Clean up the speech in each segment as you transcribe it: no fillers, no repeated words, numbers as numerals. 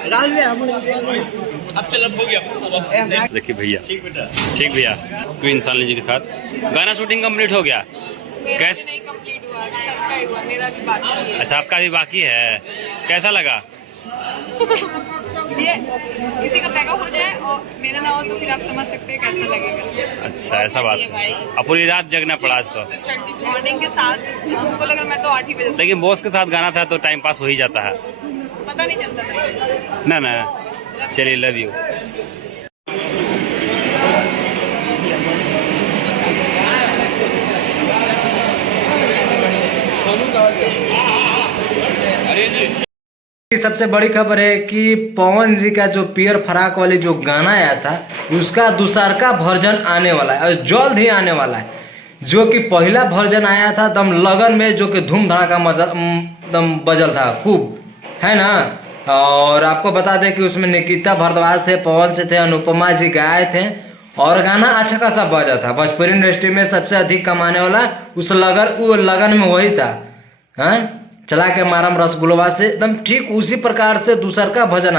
अब चल अब हो गया। देखिए भैया, ठीक भैया, क्वीन सालनी जी के साथ गाना शूटिंग कंप्लीट हो गया। कैसे नहीं कंप्लीट हुआ, सबका ही हुआ, मेरा भी बाकी है। अच्छा, आपका भी बाकी है, कैसा लगा? ये किसी का बैकअप हो जाए और मेरा ना हो तो फिर आप समझ सकते हैं कैसा लगेगा। अच्छा, ऐसा बात है। अब पूरी रात जगना पड़ा आज तो। मॉर्निंग के साथ हमको लग रहा मैं तो 8 ही बजे, लेकिन बॉस के साथ गाना था तो टाइम पास हो ही जाता है। पता नहीं चलता था। ना ना, चलिए, लव यू। सबसे बड़ी खबर है कि पवन जी का जो पियर फराक वाली जो गाना आया था उसका दूसरा वर्जन आने वाला है और जल्द ही आने वाला है। जो कि पहला वर्जन आया था दम लगन में, जो कि धूम धड़ाका दम बजल था खूब, है ना। और आपको बता दें कि उसमें निकिता भारद्वाज थे, पवन से थे, अनुपमा जी गाए थे और गाना अच्छा खासा बजा था। भोजपुरी इंडस्ट्री में सबसे अधिक कमाने वाला उस लगन में वही था। हाँ, चला के मारम रसगुल्ला से एकदम ठीक उसी प्रकार से दूसर का भजन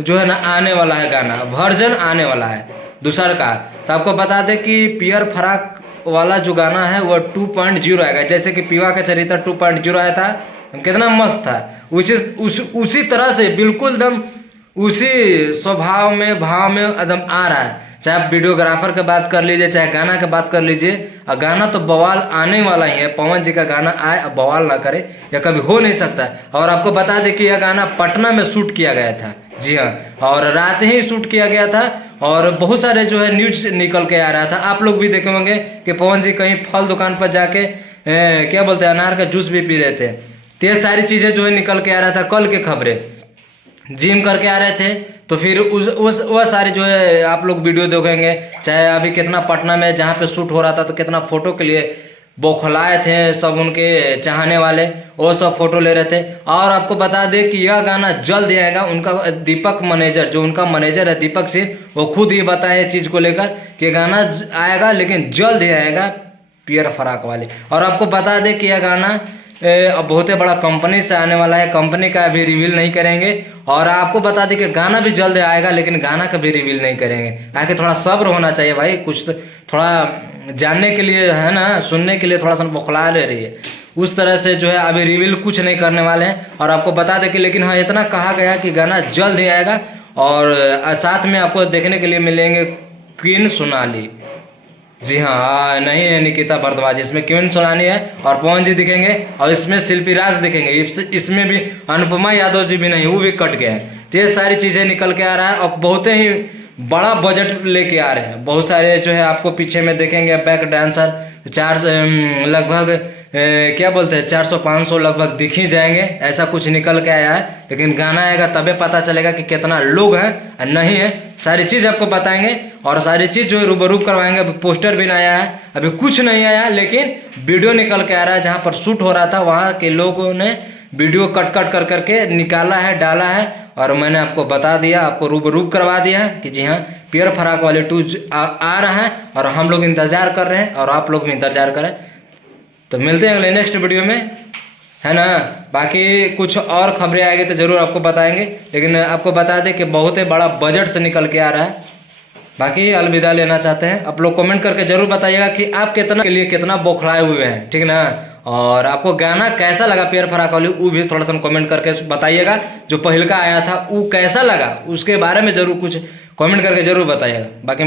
जो है ना आने वाला है, गाना वर्जन आने वाला है दूसर का। तो आपको बता दें कि पियर फराक वाला जो गाना है वो 2.0 आएगा। जैसे कि पीवा का चरित्र 2.0 आया था, कितना मस्त था, उसी तरह से बिल्कुल एकदम उसी स्वभाव में भाव में एकदम आ रहा है। चाहे आप वीडियोग्राफर की बात कर लीजिए, चाहे गाना की बात कर लीजिए, और गाना तो बवाल आने वाला ही है। पवन जी का गाना आए अब बवाल ना करे, यह कभी हो नहीं सकता। और आपको बता दें कि यह गाना पटना में शूट किया गया था, जी हाँ, और रात ही शूट किया गया था। और बहुत सारे जो है न्यूज निकल के आ रहा था, आप लोग भी देखे होंगे कि पवन जी कहीं फल दुकान पर जाके क्या बोलते हैं अनार का जूस भी पी रहे थे। तो ये सारी चीज़ें जो है निकल के आ रहा था, कल के खबरें जिम करके आ रहे थे। तो फिर वह सारी जो है आप लोग वीडियो देखेंगे, चाहे अभी कितना पटना में जहाँ पे शूट हो रहा था तो कितना फोटो के लिए बौखलाए थे सब उनके चाहने वाले, वो सब फोटो ले रहे थे। और आपको बता दें कि यह गाना जल्द ही आएगा। उनका दीपक मैनेजर, जो उनका मैनेजर है दीपक सिंह, वो खुद ही बताए इस चीज़ को लेकर कि गाना आएगा लेकिन जल्द ही आएगा पियर फराक वाले। और आपको बता दें कि यह गाना अब बहुत ही बड़ा कंपनी से आने वाला है, कंपनी का अभी रिवील नहीं करेंगे। और आपको बता दें कि गाना भी जल्द आएगा लेकिन गाना का भी रिवील नहीं करेंगे, ताकि थोड़ा सब्र होना चाहिए भाई, कुछ तो थोड़ा जानने के लिए है ना, सुनने के लिए थोड़ा सा बौखला ले रही है। उस तरह से जो है अभी रिवील कुछ नहीं करने वाले हैं। और आपको बता दें कि लेकिन हाँ, इतना कहा गया कि गाना जल्द ही आएगा। और साथ में आपको देखने के लिए मिलेंगे क्वीन सोनाली, जी हाँ, नहीं है निकिता भारद्वाज, इसमें क्वीन सोनाली है और पवन जी दिखेंगे। और इसमें शिल्पी राज दिखेंगे, इसमें भी अनुपमा यादव जी भी नहीं, वो भी कट गए हैं। तो ये सारी चीज़ें निकल के आ रहा है और बहुत ही बड़ा बजट लेके आ रहे हैं। बहुत सारे जो है आपको पीछे में देखेंगे बैक डांसर, लगभग क्या बोलते हैं 400-500 लगभग दिख ही जाएंगे, ऐसा कुछ निकल के आया है। लेकिन गाना आएगा तबे पता चलेगा कि कितना लोग हैं और नहीं है। सारी चीज़ आपको बताएंगे और सारी चीज़ जो है रूबरू करवाएंगे। अभी पोस्टर भी नहीं आया है, अभी कुछ नहीं आया, लेकिन वीडियो निकल के आ रहा है। जहाँ पर शूट हो रहा था वहाँ के लोगों ने वीडियो कट करके निकाला है, डाला है। और मैंने आपको बता दिया, आपको रूबरू करवा दिया है कि जी हाँ, पियर फराक वाले 2 आ रहा है और हम लोग इंतज़ार कर रहे हैं और आप लोग भी इंतज़ार करें। तो मिलते हैं अगले नेक्स्ट वीडियो में, है ना। बाकी कुछ और खबरें आएगी तो ज़रूर आपको बताएंगे, लेकिन आपको बता दें कि बहुत ही बड़ा बजट से निकल के आ रहा है। बाकी अलविदा लेना चाहते हैं आप लोग, कमेंट करके जरूर बताइएगा कि आप कितना बौखलाए हुए हैं, ठीक ना। और आपको गाना कैसा लगा पियर फराक वाली, वो भी थोड़ा सा कमेंट करके बताइएगा। जो पहल का आया था वो कैसा लगा, उसके बारे में जरूर कुछ कमेंट करके जरूर बताइएगा। बाकी